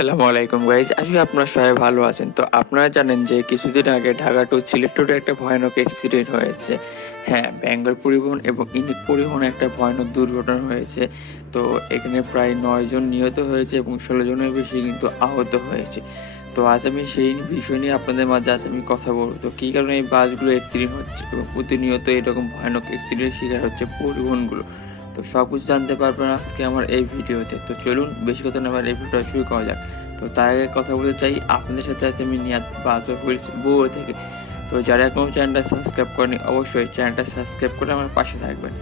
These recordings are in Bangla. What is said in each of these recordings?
আসসালামু আলাইকুম গাইজ, আশা করি আপনারা সবাই ভালো আছেন। তো আপনারা জানেন যে কিছুদিন আগে ঢাকা টু সিলেট রোডে একটা ভয়ানক অ্যাক্সিডেন্ট হয়েছে। হ্যাঁ, বেঙ্গল পরিবহন এবং ইউনিক পরিবহনে একটা ভয়ানক দুর্ঘটনা হয়েছে। তো এখানে প্রায় 9 জন নিহত হয়েছে এবং 16 জনের বেশি কিন্তু আহত হয়েছে। তো আজ আমি সেই বিষয় নিয়ে আপনাদের মাঝে আজ আমি কথা বলবো। তো কী কারণে এই বাসগুলো অ্যাক্সিডেন্ট হচ্ছে এবং প্রতিনিয়ত এরকম ভয়ানক অ্যাক্সিডেন্টের শিকার হচ্ছে পরিবহনগুলো। তো সবকিছু জানতে পারবেন আজকে আমার এই ভিডিওতে। তো চলুন বেশি কথা না বলে এই ভিডিওটা শুরু করা যাক। তো তার আগে কথা বলতে চাই আপনাদের সাথে আছে আমি নিয়াত বাস অফ হুইলস বগুড়া থেকে। তো যারা এখনো চ্যানেলটা সাবস্ক্রাইব করেনি অবশ্যই চ্যানেলটা সাবস্ক্রাইব করে আমার পাশে থাকবেন।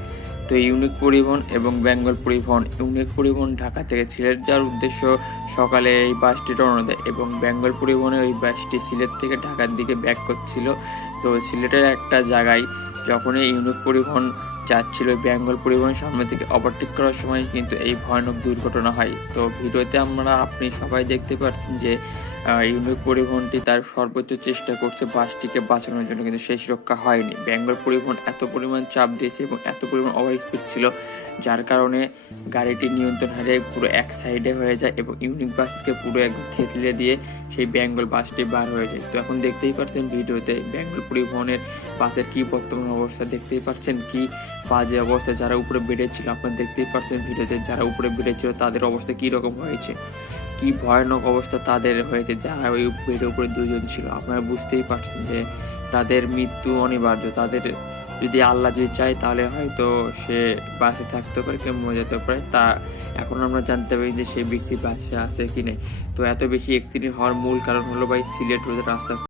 তো ইউনিক পরিবহন এবং বেঙ্গল পরিবহন, ইউনিক পরিবহন ঢাকা থেকে সিলেট যাওয়ার উদ্দেশ্য সকালে এই বাসটি রওনা দেয় এবং বেঙ্গল পরিবহনের ওই বাসটি সিলেট থেকে ঢাকার দিকে ব্যাক করছিল। তো সিলেটের একটা জায়গায় যখনই ইউনিক পরিবহন যাচ্ছিল, বেঙ্গল পরিবহনের সামনে থেকে ওভারটেক করার সময় কিন্তু এই ভয়ানক দুর্ঘটনা হয়। তো ভিডিওতে আপনি সবাই দেখতে পাচ্ছেন যে ইউনিক পরিবহনটি তার সর্বোচ্চ চেষ্টা করছে বাসটিকে বাঁচানোর জন্য, কিন্তু শেষ রক্ষা হয়নি। বেঙ্গল পরিবহন এত পরিমাণ চাপ দিয়েছে এবং এত পরিমাণ ওভার স্পিড ছিল, যার কারণে গাড়িটি নিয়ন্ত্রণ হারিয়ে পুরো এক সাইডে হয়ে যায় এবং ইউনিক বাসকে পুরো একদম থেতলে দিয়ে সেই বেঙ্গল বাসটি বার হয়ে যায়। তো এখন দেখতেই পাচ্ছেন ভিডিওতে বেঙ্গল পরিবহনের বাসের কি বর্তমান অবস্থা, দেখতেই পাচ্ছেন কি বাজে অবস্থা। যারা উপরে বেড়েছিল আপনারা দেখতেই পাচ্ছেন ভিডিওতে, যারা উপরে বেড়েছিল তাদের অবস্থা কি রকম হয়েছে, কি ভয়ানক অবস্থা তাদের হয়েছে। যারা ওই বেডের উপরে দুজন ছিল আপনারা বুঝতেই পারছেন যে তাদের মৃত্যু অনিবার্য। তাদের যদি আল্লাহ যদি চায় তাহলে হয়তো সে বাঁচে থাকতে পারে, কেউ মরে যেতে পারে। তা এখন আমরা জানতে পারি যে সেই ব্যক্তি বাঁচে আছে কি নেই। তো এত বেশি অ্যাক্সিডেন্ট হওয়ার মূল কারণ হলো ভাই সিলেট রোডের রাস্তা